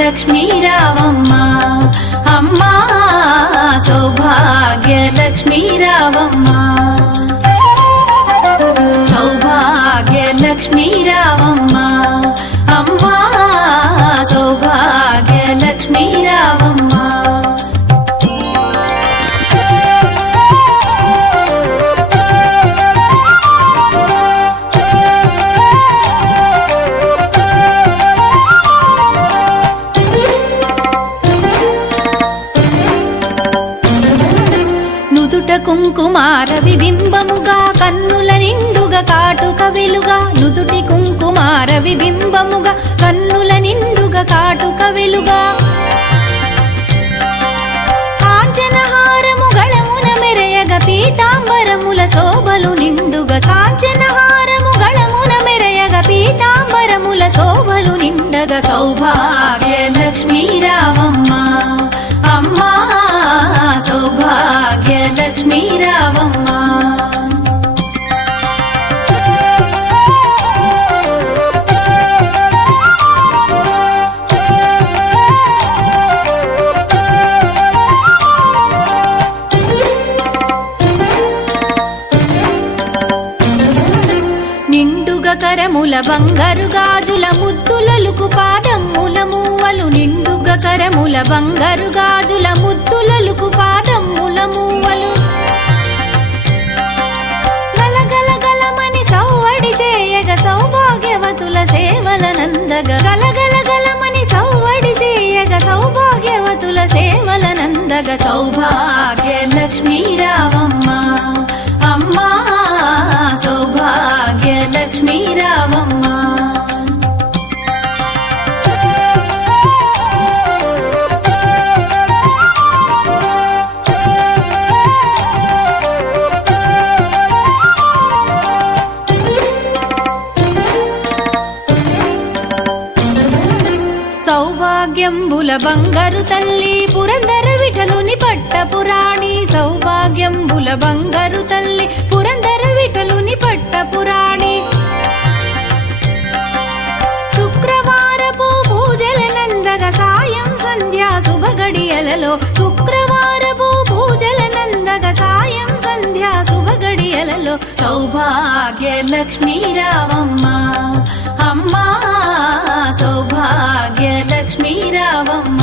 లక్ష్మీ రావమ్మ అమ్మ సౌభాగ్య లక్ష్మీ రావమ్మ సౌభాగ్య లక్ష్మీ రావమ్మ అమ్మ సౌభాగ్య లక్ష్మీ రావమ్మ కుంకుమార విబింబముగా కన్నుల నిండుగా కాటుక వెలుగా నుదుటి కుంకుమార విబింబముగా కన్నుల నిండుగా కాటుక వెలుగా కాంచనహారము గళమున మెరయగ పీతాంబరముల శోభలు నిండుగా కాంచనహారము గళమున మెరయగ పీతాంబరముల శోభలు నిండగా సౌభాగ్య లక్ష్మీ రావమ్మ అమ్మా సౌభాగ్య లక్ష్మీ రావమ్మ నిండుగా కరముల బంగారు గాజుల ముద్దులలుకు పాదమ్ముల మూవలు నిండుగా కరముల బంగారు గాజుల ముద్దులలుకు పాదమ్ముల మూవలు గలగలగలమని సౌవడి చేయగ సౌభాగ్యవతుల సేవల నందగ గలగలగలమని సౌవడి చేయగ సౌభాగ్యవతుల సేవల నందగ సౌభాగ్య లక్ష్మీ రావమ్మ అమ్మా సౌభాగ్య లక్ష్మీ రావమ్మ సౌభాగ్యంబుల బంగారు తల్లి పురందర విఠలుని పట్టపురాణి సౌభాగ్యంబుల బంగారు తల్లి పురందర విఠలుని పట్టపురాణి శుక్రవారపు పూజల నందగ సాయం సంధ్యా శుభగడియలలో శుక్రవారపు పూజల నందగ సాయం సంధ్యా శుభగడియలలో సౌభాగ్య లక్ష్మీ రావమ్మ అమ్మా సౌభాగ్య లక్ష్మీ రావమ్మ